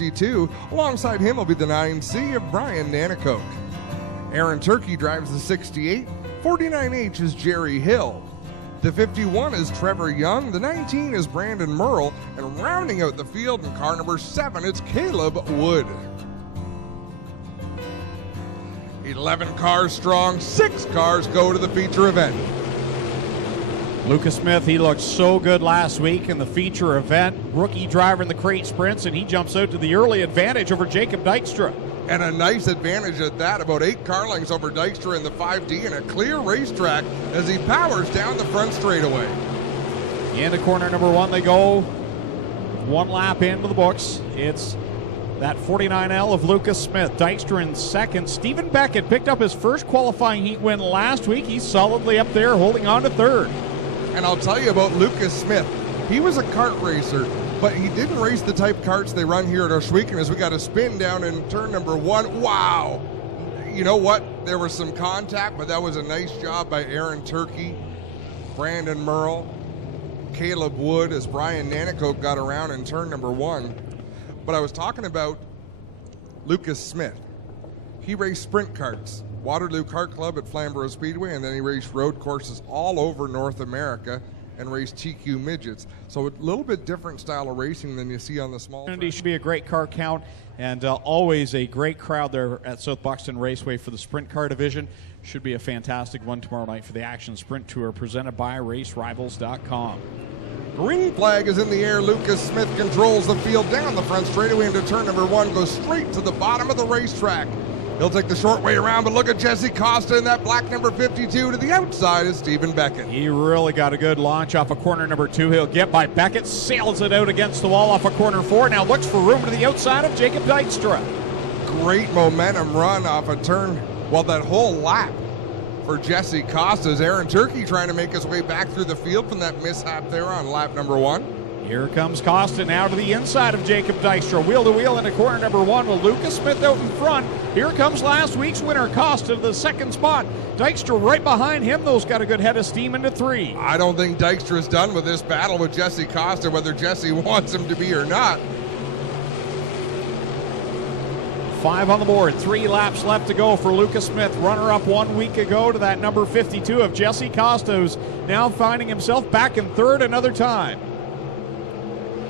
52. Alongside him will be the 9C of Brian Nanakoke. Aaron Turkey drives the 68. 49H is Jerry Hill. The 51 is Trevor Young. The 19 is Brandon Merle. And rounding out the field in car number 7, it's Caleb Wood. 11 cars strong, 6 cars go to the feature event. Lucas Smith, he looked so good last week in the feature event. Rookie driver in the crate sprints, and he jumps out to the early advantage over Jacob Dykstra. And a nice advantage at that, about 8 car lengths over Dykstra in the 5D, and a clear racetrack as he powers down the front straightaway. Into corner number 1 they go. 1 lap into the books. It's that 49L of Lucas Smith. Dykstra in second. Stephen Beckett picked up his first qualifying heat win last week. He's solidly up there, holding on to third. And I'll tell you about Lucas Smith. He was a kart racer, but he didn't race the type karts they run here at Oshweekon, as we got a spin down in turn number 1. Wow! You know what? There was some contact, but that was a nice job by Aaron Turkey, Brandon Merle, Caleb Wood, as Brian Nanakoke got around in turn number 1. But I was talking about Lucas Smith. He raced sprint karts, Waterloo Kart Club at Flamborough Speedway, and then he raced road courses all over North America and raced TQ midgets. So a little bit different style of racing than you see on the small track. It should be a great car count, and always a great crowd there at South Buxton Raceway for the sprint car division. Should be a fantastic one tomorrow night for the Action Sprint Tour, presented by RaceRivals.com. Green flag is in the air. Lucas Smith controls the field down the front straightaway into turn number 1, goes straight to the bottom of the racetrack. He'll take the short way around, but look at Jesse Costa in that black number 52. To the outside is Stephen Beckett. He really got a good launch off of corner number 2. He'll get by Beckett, sails it out against the wall off of corner 4. Now looks for room to the outside of Jacob Dykstra. Great momentum run off a turn, well, that whole lap for Jesse Costa's. Aaron Turkey trying to make his way back through the field from that mishap there on lap number 1. Here comes Costa now to the inside of Jacob Dykstra. Wheel to wheel into corner number 1 with Lucas Smith out in front. Here comes last week's winner, Costa, to the second spot. Dykstra right behind him. Those got a good head of steam into 3. I don't think Dykstra's done with this battle with Jesse Costa, whether Jesse wants him to be or not. 5 on the board, 3 laps left to go for Lucas Smith, runner-up 1 week ago to that number 52 of Jesse Costa, who's now finding himself back in third another time.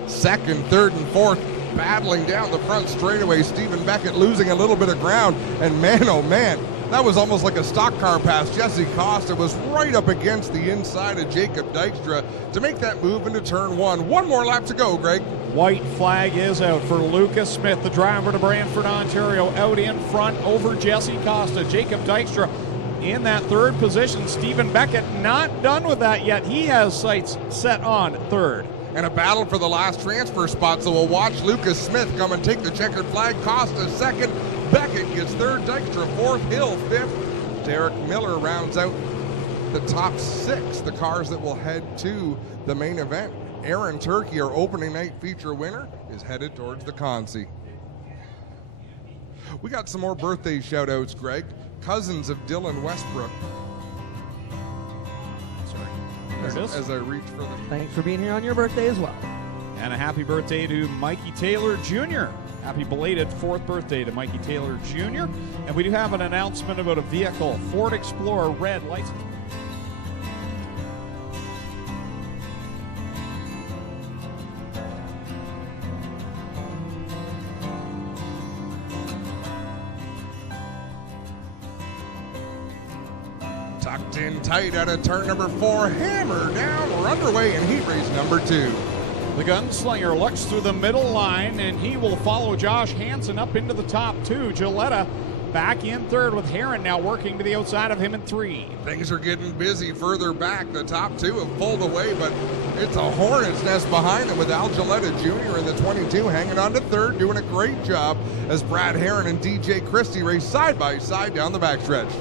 Second, third, and fourth battling down the front straightaway. Stephen Beckett losing a little bit of ground, and man, oh man, that was almost like a stock car pass. Jesse Costa was right up against the inside of Jacob Dykstra to make that move into turn 1. 1 more lap to go, Greg. White flag is out for Lucas Smith, the driver to Brantford, Ontario, out in front over Jesse Costa. Jacob Dykstra in that third position. Stephen Beckett not done with that yet. He has sights set on third. And a battle for the last transfer spot, so we'll watch Lucas Smith come and take the checkered flag. Costa second, Beckett gets third, Dykstra fourth, Hill fifth. Derek Miller rounds out the top 6, the cars that will head to the main event. Aaron Turkey, our opening night feature winner, is headed towards the Consi. We got some more birthday shout-outs, Greg. Cousins of Dylan Westbrook. As I reach for the... Thanks for being here on your birthday as well. And a happy birthday to Mikey Taylor Jr. Happy belated 4th birthday to Mikey Taylor Jr. And we do have an announcement about a vehicle, Ford Explorer red license. Tucked in tight out of turn number 4, hammer down, we're underway in heat race number 2. The gunslinger looks through the middle line, and he will follow Josh Hansen up into the top 2. Gilletta back in third with Heron now working to the outside of him in 3. Things are getting busy further back. The top 2 have pulled away, but it's a hornet's nest behind them with Al Gilletta Jr. in the 22 hanging on to third, doing a great job as Brad Heron and DJ Christie race side by side down the backstretch.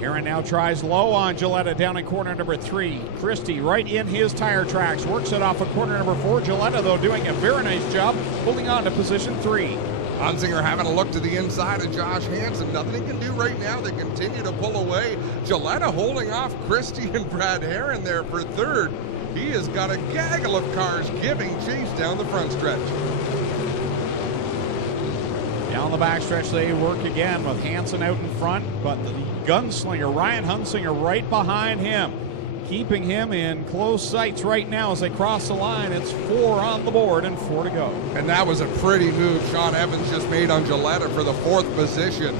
Heron now tries low on Gilletta down in corner number 3. Christie right in his tire tracks, works it off of corner number 4. Gilletta, though, doing a very nice job holding on to position 3. Hunsinger having a look to the inside of Josh Hansen. Nothing he can do right now. They continue to pull away. Gilletta holding off Christie and Brad Heron there for third. He has got a gaggle of cars giving chase down the front stretch. Down the backstretch they work again with Hansen out in front, but the gunslinger Ryan Hunsinger right behind him, keeping him in close sights right now as they cross the line. It's 4 on the board and 4 to go. And that was a pretty move Sean Evans just made on Gilletta for the 4th position.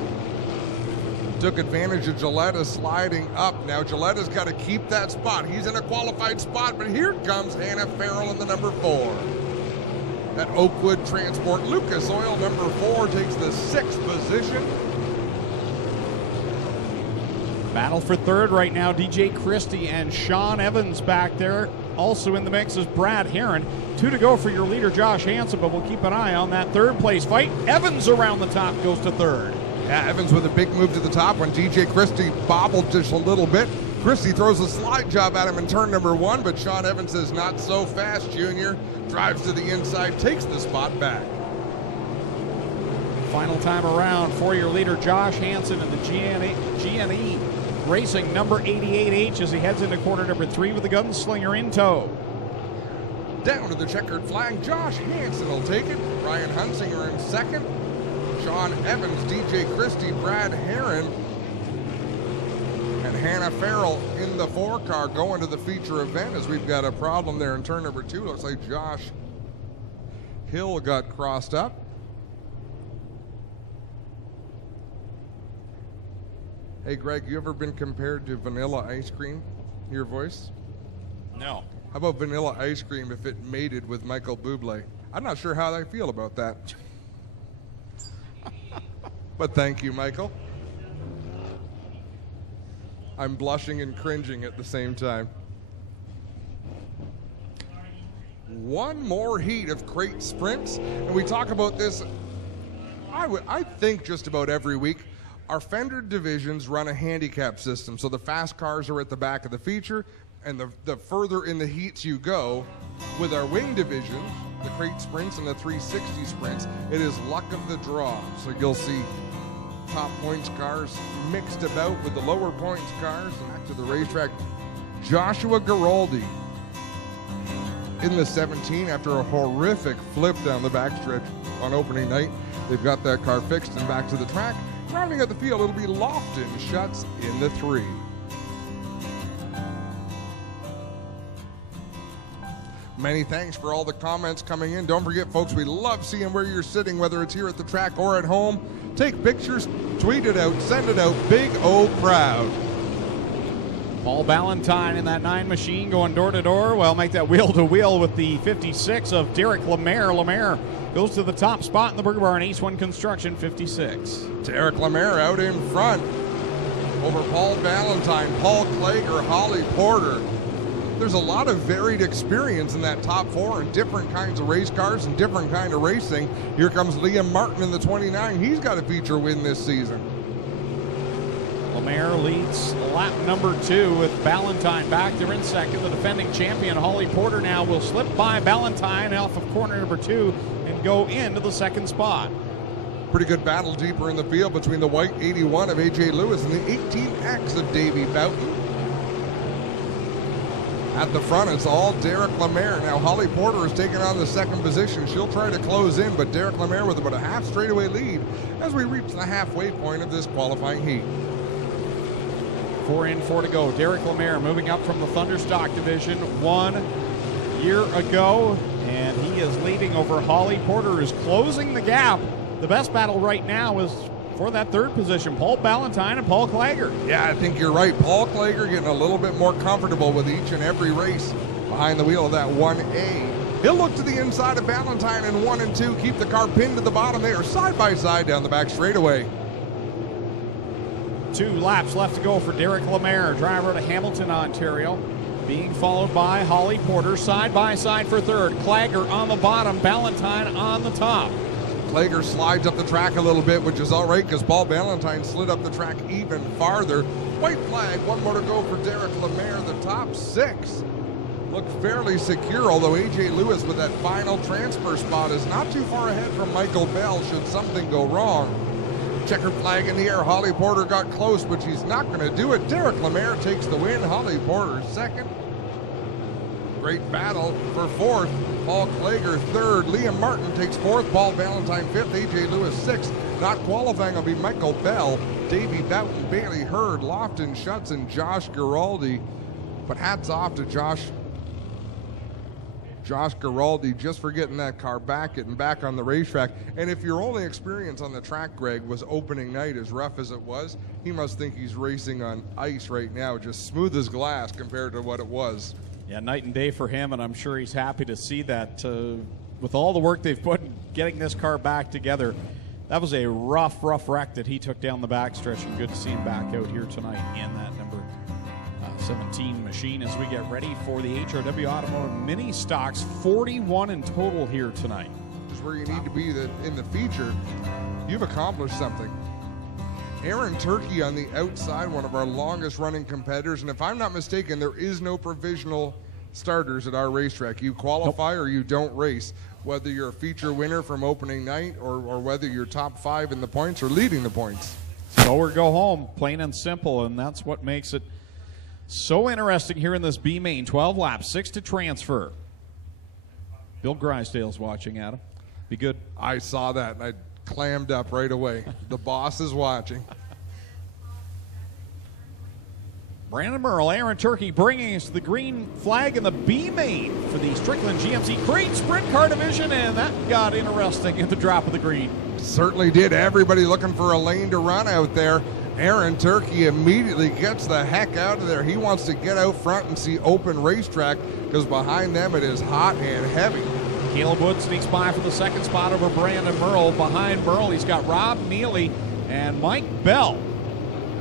Took advantage of Gilletta sliding up. Now Giletta's got to keep that spot. He's in a qualified spot, but here comes Hannah Farrell in the number 4. At Oakwood Transport, Lucas Oil number 4 takes the 6th position. Battle for 3rd right now, DJ Christie and Sean Evans back there. Also in the mix is Brad Heron. 2 to go for your leader, Josh Hansen, but we'll keep an eye on that 3rd place fight. Evans around the top goes to 3rd. Yeah, Evans with a big move to the top when DJ Christie bobbled just a little bit. Christie throws a slide job at him in turn number 1, but Sean Evans says not so fast, Junior. Drives to the inside, takes the spot back. Final time around for your leader, Josh Hansen, and the GNE Racing number 88H as he heads into corner number 3 with the gunslinger in tow. Down to the checkered flag, Josh Hansen will take it. Ryan Hunsinger in 2nd. Sean Evans, DJ Christie, Brad Heron, and Hannah Farrell in the 4 car going to the feature event as we've got a problem there in turn number 2. Looks like Josh Hill got crossed up. Hey Greg, you ever been compared to vanilla ice cream? Your voice? No. How about vanilla ice cream if it mated with Michael Bublé? I'm not sure how I feel about that. But thank you, Michael. I'm blushing and cringing at the same time. One more heat of crate sprints, and we talk about this, I think just about every week. Our fender divisions run a handicap system, so the fast cars are at the back of the feature, and the further in the heats you go, with our wing division, the crate sprints and the 360 sprints, it is luck of the draw. So you'll see top points cars mixed about with the lower points cars. And back to the racetrack, Joshua Garoldi in the 17 after a horrific flip down the backstretch on opening night. They've got that car fixed and back to the track. Rounding out the field, it'll be Lofton Schutz in the 3. Many thanks for all the comments coming in. Don't forget, folks, we love seeing where you're sitting, whether it's here at the track or at home. Take pictures, tweet it out, send it out. Big O proud. Paul Ballantyne in that 9 machine going door to door. Well, make that wheel to wheel with the 56 of Derek Lemaire. Lemaire goes to the top spot in the Burger Barn Ace 1 Construction 56. Derek Lemaire out in front over Paul Ballantyne, Paul Klager, Holly Porter. There's a lot of varied experience in that top 4 and different kinds of race cars and different kind of racing. Here comes Liam Martin in the 29. He's got a feature win this season. Lemaire leads lap number 2 with Ballantyne back there in second. The defending champion, Holly Porter, now will slip by Ballantyne off of corner number 2 and go into the 2nd spot. Pretty good battle deeper in the field between the white 81 of A.J. Lewis and the 18X of Davey Boughton. At the front, it's all Derek Lemaire. Now, Holly Porter is taking on the 2nd position. She'll try to close in, but Derek Lemaire with about a half straightaway lead as we reach the halfway point of this qualifying heat. 4 in, 4 to go. Derek Lemaire moving up from the Thunderstock division 1 year ago, and he is leading over Holly Porter, who's closing the gap. The best battle right now is for that 3rd position, Paul Ballantyne and Paul Klager. Yeah, I think you're right. Paul Klager getting a little bit more comfortable with each and every race behind the wheel of that 1A. He'll look to the inside of Ballantyne in 1 and 2, keep the car pinned to the bottom. They are side by side down the back straightaway. 2 laps left to go for Derek Lemaire, driver out of Hamilton, Ontario. Being followed by Holly Porter, side by side for 3rd. Klager on the bottom, Ballantyne on the top. Klager slides up the track a little bit, which is all right because Paul Ballantyne slid up the track even farther. White flag, 1 more to go for Derek Lemaire. The top 6 look fairly secure, although A.J. Lewis with that final transfer spot is not too far ahead from Michael Bell should something go wrong. Checkered flag in the air. Holly Porter got close, but she's not going to do it. Derek Lemaire takes the win. Holly Porter 2nd. Great battle for 4th. Paul Klager third. Liam Martin takes fourth. Paul Valentine fifth. AJ Lewis sixth. Not qualifying will be Michael Bell, Davey Boughton, Bailey Hurd, Lofton Schutz, and Josh Giraldi. But hats off to Josh Giraldi just for getting that car back, getting back on the racetrack. And if your only experience on the track, Greg, was opening night, as rough as it was, he must think he's racing on ice right now, just smooth as glass compared to what it was. Yeah, night and day for him, and I'm sure he's happy to see that. With all the work they've put in getting this car back together, that was a rough wreck that he took down the backstretch, and good to see him back out here tonight in that number 17 machine as we get ready for the HRW Automotive Mini Stocks. 41 in total here tonight. Which is where you need to be in the feature. You've accomplished something. Aaron Turkey on the outside, one of our longest running competitors, and if I'm not mistaken, there is no provisional starters at our racetrack. You qualify or you don't race, whether you're a feature winner from opening night or whether you're top 5 in the points or leading the points. Go or go home, plain and simple, and that's what makes it so interesting here in this B main. 12 laps, 6 to transfer. Bill Grisdale's watching, Adam. Be good. I saw that and I clammed up right away. The boss is watching. Brandon Merle, Aaron Turkey bringing us the green flag in the B main for the Strickland GMC Great Sprint Car Division, and that got interesting at the drop of the green. Certainly did. Everybody looking for a lane to run out there. Aaron Turkey immediately gets the heck out of there. He wants to get out front and see open racetrack because behind them it is hot and heavy. Caleb Wood sneaks by for the second spot over Brandon Merle. Behind Merle, he's got Rob Neely and Mike Bell.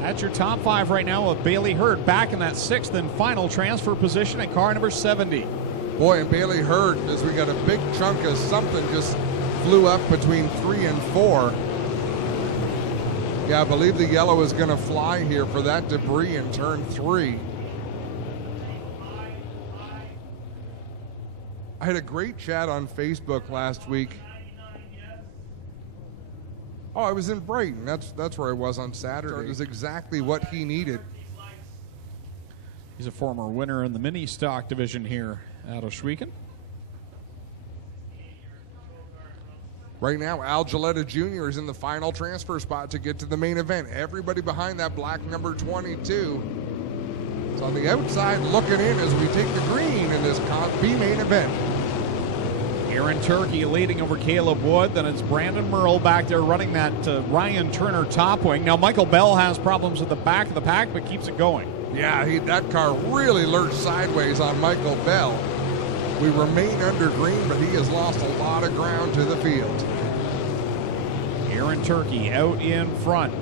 That's your top 5 right now, with Bailey Hurd back in that 6th and final transfer position at car number 70. Boy, and Bailey Hurd, as we got a big chunk of something just flew up between 3 and 4. Yeah, I believe the yellow is going to fly here for that debris in turn 3. I had a great chat on Facebook last week. Oh, I was in Brighton. That's where I was on Saturday. It was exactly what he needed. He's a former winner in the mini stock division here out of Schweeken. Right now, Al Gilletta Jr. is in the final transfer spot to get to the main event. Everybody behind that black number 22. It's on the outside looking in as we take the green in this B main event. Aaron Turkey leading over Caleb Wood. Then it's Brandon Merle back there running that Ryan Turner top wing. Now Michael Bell has problems at the back of the pack, but keeps it going. Yeah, that car really lurched sideways on Michael Bell. We remain under green, but he has lost a lot of ground to the field. Aaron Turkey out in front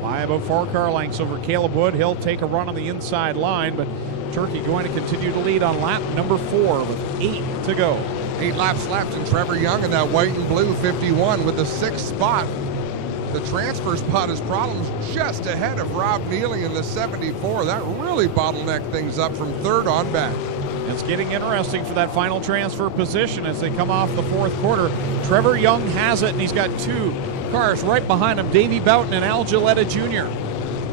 by about 4 car lengths over Caleb Wood. He'll take a run on the inside line, but Turkey going to continue to lead on lap number 4 with 8 to go. 8 laps left, and Trevor Young in that white and blue 51 with the 6th spot. The transfer spot is problems just ahead of Rob Neely in the 74. That really bottlenecked things up from 3rd on back. It's getting interesting for that final transfer position as they come off the 4th quarter. Trevor Young has it, and he's got 2 cars right behind him, Davey Boughton and Al Gilletta Jr.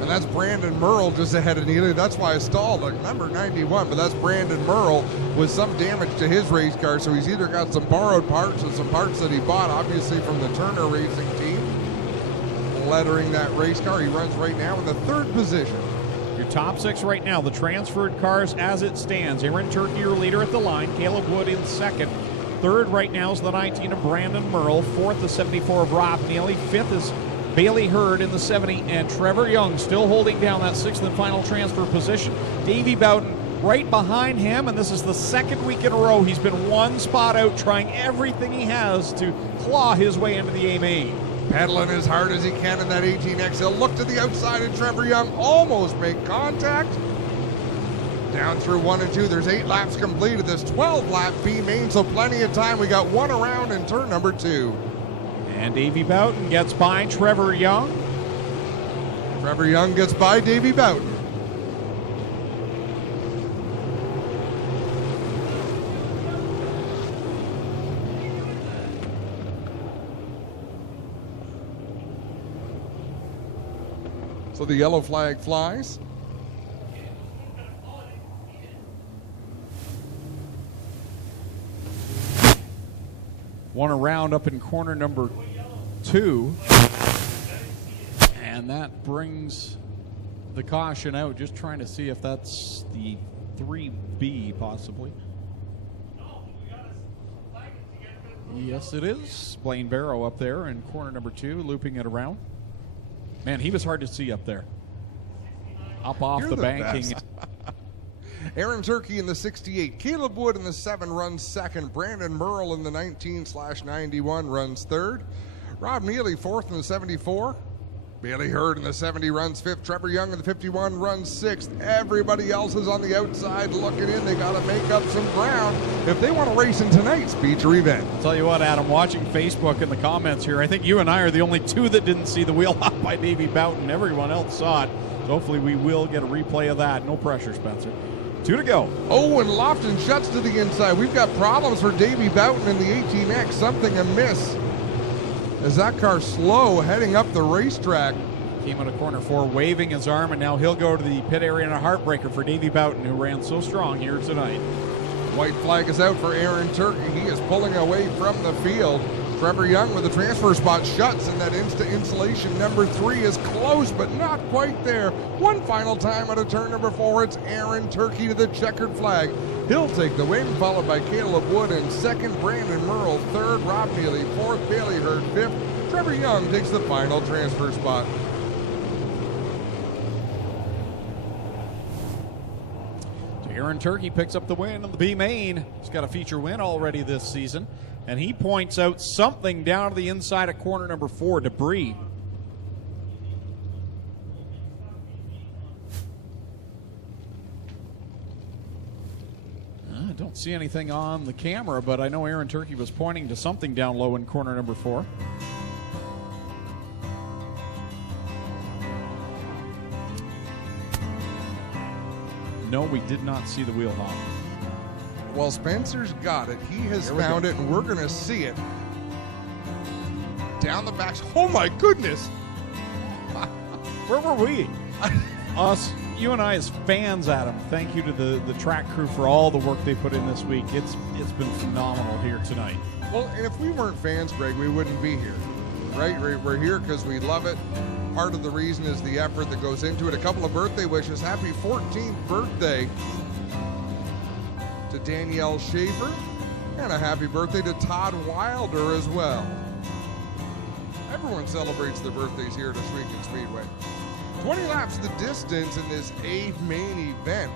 And that's Brandon Merle just ahead of Neely. That's why I stalled, like number 91, but that's Brandon Merle with some damage to his race car, so he's either got some borrowed parts or some parts that he bought, obviously from the Turner Racing team. Lettering that race car. He runs right now in the 3rd position. Your top 6 right now, the transferred cars as it stands. Aaron Turkey, your leader at the line. Caleb Wood in 2nd. 3rd right now is the 19 of Brandon Merle. 4th, the 74 of Rob Neely. 5th is Bailey Hurd in the 70. And Trevor Young still holding down that 6th and final transfer position. Davey Boughton right behind him, and this is the 2nd week in a row he's been 1 spot out, trying everything he has to claw his way into the A main. Pedaling as hard as he can in that 18X. He'll look to the outside, and Trevor Young almost make contact. Down through 1 and 2. There's 8 laps complete of this 12-lap B main, so plenty of time. We got 1 around in turn number 2. And Davey Boughton gets by Trevor Young. Trevor Young gets by Davey Boughton. So the yellow flag flies. one around up in corner number 2. And that brings the caution out. Just trying to see if that's the 3B possibly. Yes, it is. Blaine Barrow up there in corner number 2, looping it around. Man, he was hard to see up there. Up off the banking. Aaron Turkey in the 68. Caleb Wood in the 7 runs second. Brandon Merle in the 19/91 runs third. Rob Neely 4th in the 74. Bailey Hurd in the 70 runs 5th. Trevor Young in the 51 runs 6th. Everybody else is on the outside looking in. They got to make up some ground if they want to race in tonight's feature event. I'll tell you what, Adam, watching Facebook in the comments here, I think you and I are the only 2 that didn't see the wheel hop by Davey Boughton. Everyone else saw it. So hopefully we will get a replay of that. No pressure, Spencer. 2 to go. Oh, and Lofton shuts to the inside. We've got problems for Davey Boughton in the 18X. Something amiss. As that car slow heading up the racetrack. Came out of corner 4 waving his arm, and now he'll go to the pit area in a heartbreaker for Davey Boughton, who ran so strong here tonight. White flag is out for Aaron Turkey. He is pulling away from the field. Trevor Young with the transfer spot shuts, and that insulation number 3 is close, but not quite there. One final time out of turn number 4. It's Aaron Turkey to the checkered flag. He'll take the win, followed by Caleb Wood in 2nd, Brandon Merle 3rd, Rob Neely 4th, Bailey Hurd 5th. Trevor Young takes the final transfer spot. Aaron Turkey picks up the win on the B main. He's got a feature win already this season, and he points out something down to the inside of corner number 4, debris. I don't see anything on the camera, but I know Aaron Turkey was pointing to something down low in corner number 4. No, we did not see the wheel hop. Well, Spencer's got it. He has found it, and we're going to see it. Down the back. Oh, my goodness. Where were we? Us, you and I as fans, Adam. Thank you to the track crew for all the work they put in this week. It's been phenomenal here tonight. Well, and if we weren't fans, Greg, we wouldn't be here, right? We're here because we love it. Part of the reason is the effort that goes into it. A couple of birthday wishes. Happy 14th birthday to Danielle Schaefer, and a happy birthday to Todd Wilder as well. Everyone celebrates their birthdays here at Strickland Speedway. 20 laps the distance in this 8th main event.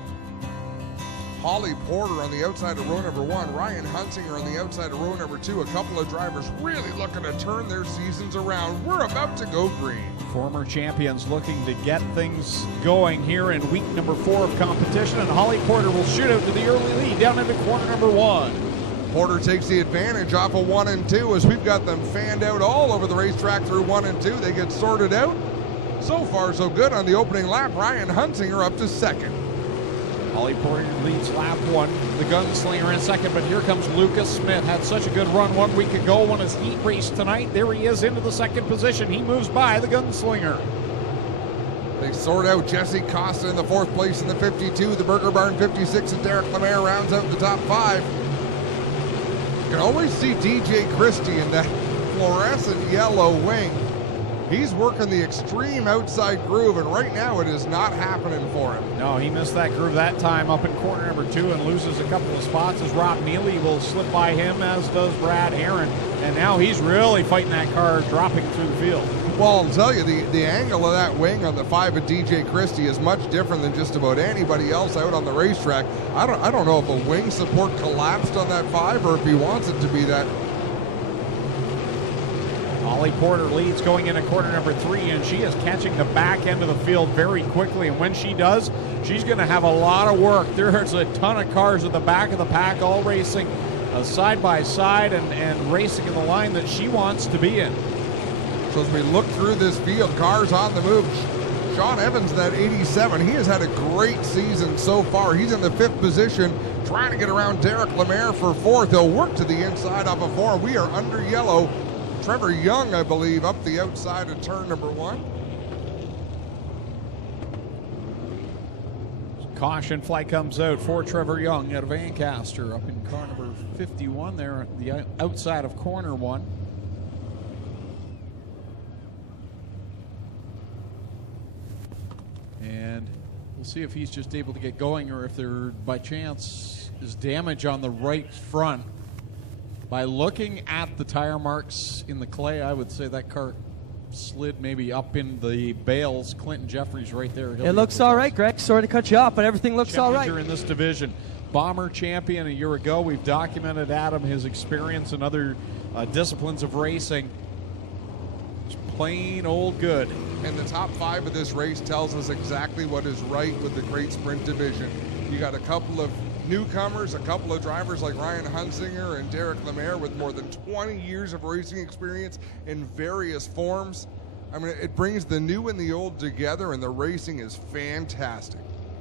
Holly Porter on the outside of row number 1, Ryan Hunsinger on the outside of row number 2. A couple of drivers really looking to turn their seasons around. We're about to go green. Former champions looking to get things going here in week number 4 of competition, and Holly Porter will shoot out to the early lead down into corner number 1. Porter takes the advantage off of 1 and 2 as we've got them fanned out all over the racetrack through 1 and 2. They get sorted out. So far, so good on the opening lap. Ryan Hunsinger up to 2nd. Holly Porter leads lap 1, the gunslinger in 2nd, but here comes Lucas Smith. Had such a good run 1 week ago, won his heat race tonight. There he is into the 2nd position. He moves by the gunslinger. They sort out Jesse Costa in the 4th place in the 52, the Burger Barn 56, and Derek Lemaire rounds out the top 5. You can always see DJ Christie in that fluorescent yellow wing. He's working the extreme outside groove, and right now it is not happening for him. No, he missed that groove that time up in corner number 2 and loses a couple of spots as Rob Neely will slip by him, as does Brad Aaron. And now he's really fighting that car, dropping through the field. Well, I'll tell you, the angle of that wing on the 5 of DJ Christie is much different than just about anybody else out on the racetrack. I don't know if a wing support collapsed on that 5 or if he wants it to be that. Holly Porter leads going into corner number 3, and she is catching the back end of the field very quickly. And when she does, she's going to have a lot of work. There's a ton of cars at the back of the pack, all racing side by side and racing in the line that she wants to be in. So as we look through this field, cars on the move. Sean Evans, that 87, he has had a great season so far. He's in the 5th position, trying to get around Derek Lemaire for 4th. He'll work to the inside off of 4. We are under yellow. Trevor Young, I believe, up the outside of turn number 1. Caution flag comes out for Trevor Young out of Ancaster up in car number 51 there at the outside of corner 1. And we'll see if he's just able to get going or if there by chance is damage on the right front. By looking at the tire marks in the clay, I would say that car slid maybe up in the bales. Clinton Jeffries right there. It looks all right, Greg. Sorry to cut you off, but everything looks all right. In this division, Bomber champion a year ago. We've documented Adam, his experience in other disciplines of racing. It's plain old good. And the top 5 of this race tells us exactly what is right with the Great Sprint division. You got a couple of newcomers, a couple of drivers like Ryan Hunsinger and Derek Lemaire with more than 20 years of racing experience in various forms. I mean, it brings the new and the old together, and the racing is fantastic.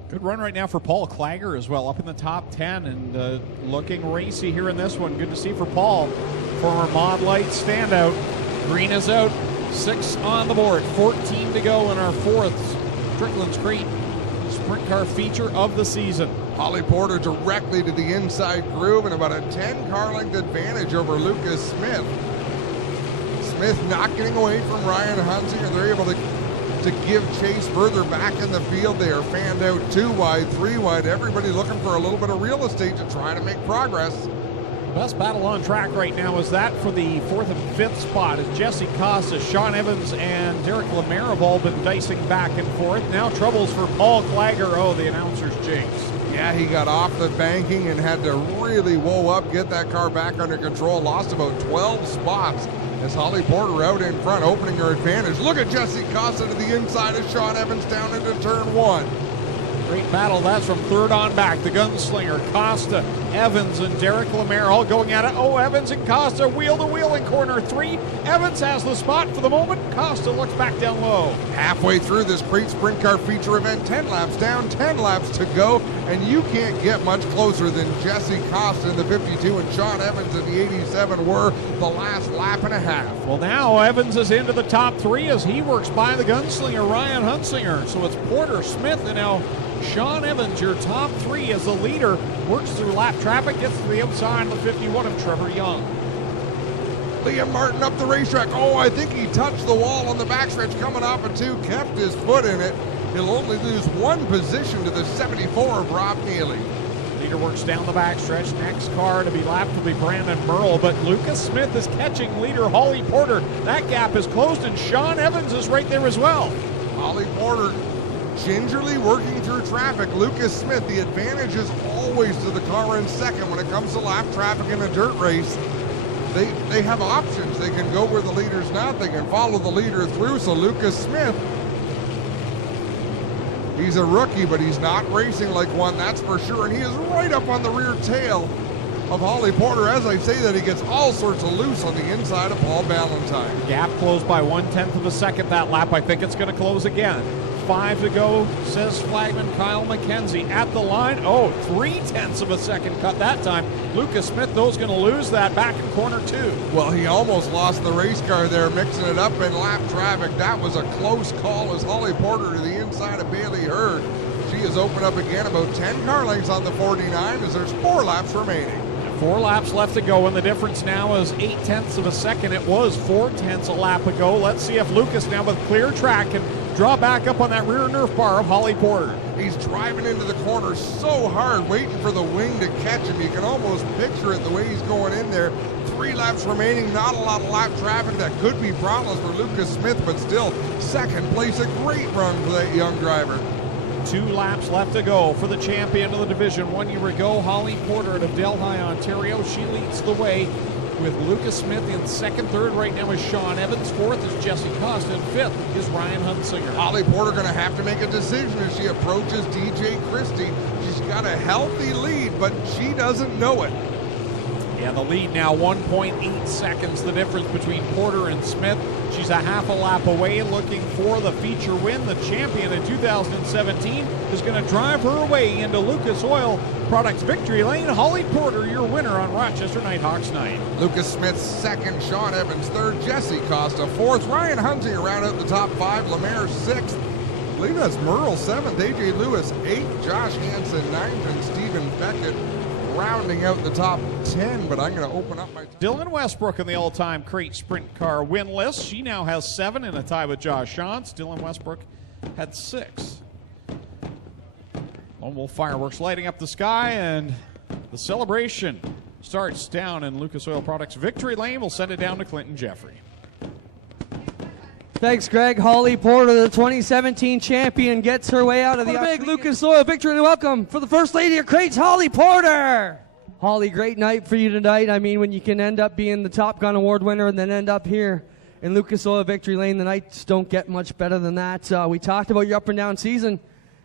Good run right now for Paul Clager as well, up in the top 10 and looking racy here in this one. Good to see for Paul, former Mod Light standout. Green is out, 6 on the board, 14 to go in our 4th Strickland's Crate Sprint Car feature of the season. Holly Porter directly to the inside groove and about a 10 car length advantage over Lucas Smith. Smith not getting away from Ryan Hunsinger. They're able to give chase further back in the field. They are fanned out 2 wide, 3 wide. Everybody looking for a little bit of real estate to try to make progress. Best battle on track right now is that for the 4th and 5th spot as Jesse Costa, Sean Evans, and Derek Lemaire have all been dicing back and forth. Now troubles for Paul Clager. Oh, the announcer's jinx. Yeah, he got off the banking and had to really woe up, get that car back under control. Lost about 12 spots as Holly Porter out in front, opening her advantage. Look at Jesse Costa to the inside of Sean Evans down into turn 1. Great battle. That's from 3rd on back. The gunslinger, Costa, Evans, and Derek Lemaire all going at it. Oh, Evans and Costa wheel to wheel in corner 3. Evans has the spot for the moment. Costa looks back down low. Halfway through this Crate Sprint Car feature event, 10 laps down, 10 laps to go, and you can't get much closer than Jesse Costa in the 52 and Sean Evans in the 87 were the last lap and a half. Well, now Evans is into the top 3 as he works by the gunslinger, Ryan Hunsinger. So it's Porter, Smith, and now Sean Evans, your top 3 as the leader, works through lap traffic, gets to the outside of the 51 of Trevor Young. Liam Martin up the racetrack. Oh, I think he touched the wall on the backstretch coming off a 2, kept his foot in it. He'll only lose 1 position to the 74 of Rob Neely. Leader works down the backstretch. Next car to be lapped will be Brandon Merle, but Lucas Smith is catching leader Holly Porter. That gap is closed, and Sean Evans is right there as well. Holly Porter gingerly working through traffic. Lucas Smith, the advantage is always to the car in second when it comes to lap traffic in a dirt race. They have options. They can go where the leader's not. They can follow the leader through. So Lucas Smith, he's a rookie, but he's not racing like one, that's for sure. And he is right up on the rear tail of Holly Porter. As I say that, he gets all sorts of loose on the inside of Paul Ballantyne. Gap closed by 1/10 of a second that lap. I think it's going to close again. 5 to go, says flagman Kyle McKenzie at the line. Oh, 3/10 of a second cut that time. Lucas Smith, though, is going to lose that back in corner 2. Well, he almost lost the race car there, mixing it up in lap traffic. That was a close call as Holly Porter to the inside of Bailey Hurd. She has opened up again about 10 car lengths on the 49 as there's 4 laps remaining. 4 laps left to go, and the difference now is 0.8 of a second. It was 0.4 a lap ago. Let's see if Lucas now with clear track can draw back up on that rear Nerf bar of Holly Porter. He's driving into the corner so hard, waiting for the wing to catch him. You can almost picture it the way he's going in there. 3 laps remaining, not a lot of lap traffic. That could be problems for Lucas Smith, but still, second place, a great run for that young driver. 2 laps left to go for the champion of the division. 1 year ago, Holly Porter out of Delhi, Ontario. She leads the way with Lucas Smith in second. Third right now is Sean Evans. Fourth is Jesse Costa. And fifth is Ryan Hunsinger. Holly Porter going to have to make a decision as she approaches DJ Christie. She's got a healthy lead, but she doesn't know it. Yeah, the lead now 1.8 seconds, the difference between Porter and Smith. She's a half a lap away looking for the feature win. The champion in 2017 is going to drive her way into Lucas Oil Products victory lane. Holly Porter, your winner on Rochester Nighthawks night. Lucas Smith second, Sean Evans third, Jesse Costa fourth, Ryan Hunsinger round out the top 5, Lemaire sixth, I believe that's Merle 7th, AJ Lewis 8th, Josh Hansen 9th, and Stephen Beckett rounding out the top 10. But I'm going to open up my... Dylan Westbrook in the all-time crate sprint car win list. She now has 7 in a tie with Josh Shantz. Dylan Westbrook had 6. Lone Wolf fireworks lighting up the sky, and the celebration starts down in Lucas Oil Products Victory Lane. We'll send it down to Clinton Jeffrey. Thanks, Greg. Holly Porter, the 2017 champion, gets her way out of the big Lucas Oil Victory Lane. Welcome for the First Lady of Crates, Holly Porter. Holly, great night for you tonight. I mean, when you can end up being the Top Gun Award winner and then end up here in Lucas Oil Victory Lane, the nights don't get much better than that. We talked about your up and down season.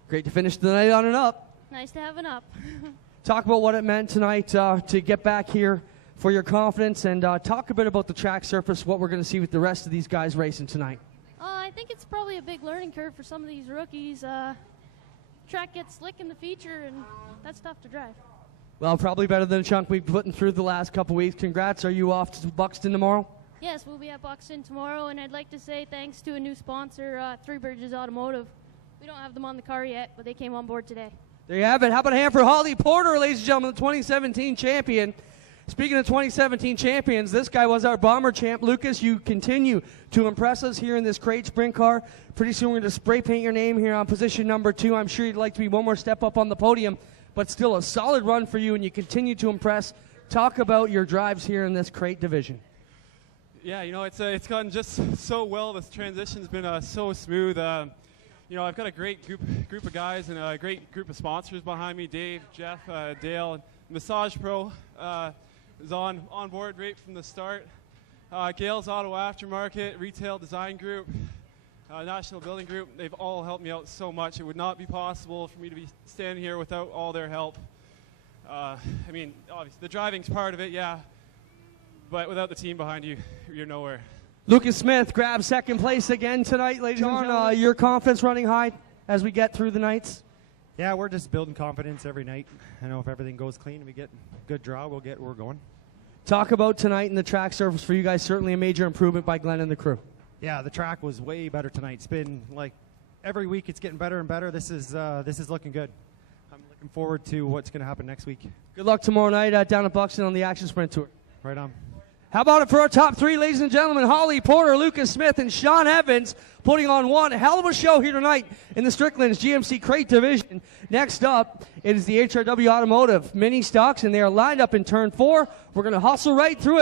Great to finish the night on an up. Nice to have an up. Talk about what it meant tonight to get back here for your confidence, and talk a bit about the track surface, what we're going to see with the rest of these guys racing tonight. I think it's probably a big learning curve for some of these rookies. Track gets slick in the feature, and that's tough to drive. Well, probably better than a chunk we've put through the last couple weeks. Congrats. Are you off to Buxton tomorrow? Yes, we'll be at Buxton tomorrow, and I'd like to say thanks to a new sponsor, Three Bridges Automotive. We don't have them on the car yet, but they came on board today. There you have it. How about a hand for Holly Porter, ladies and gentlemen, the 2017 champion. Speaking of 2017 champions, this guy was our bomber champ. Lucas, you continue to impress us here in this crate sprint car. Pretty soon we're going to spray paint your name here on position number 2. I'm sure you'd like to be one more step up on the podium, but still a solid run for you, and you continue to impress. Talk about your drives here in this crate division. Yeah, you know, it's gone just so well. This transition's been so smooth. You know, I've got a great group of guys and a great group of sponsors behind me. Dave, Jeff, Dale, and Massage Pro is on board right from the start. Gale's Auto Aftermarket, Retail Design Group, National Building Group, they've all helped me out so much. It would not be possible for me to be standing here without all their help. I mean, obviously, the driving's part of it, yeah, but without the team behind you, you're nowhere. Lucas Smith grabs second place again tonight, ladies and gentlemen. Your confidence running high as we get through the nights? Yeah, we're just building confidence every night. I know if everything goes clean and we get a good draw, we'll get where we're going. Talk about tonight and the track surface for you guys. Certainly a major improvement by Glenn and the crew. Yeah, the track was way better tonight. It's been like every week it's getting better and better. This is looking good. I'm looking forward to what's going to happen next week. Good luck tomorrow night down at Buxton on the Action Sprint Tour. Right on. How about it for our top 3, ladies and gentlemen? Holly Porter, Lucas Smith, and Sean Evans putting on one hell of a show here tonight in the Strickland's GMC Crate Division. Next up, it is the HRW Automotive Mini Stocks, and they are lined up in turn 4. We're going to hustle right through it.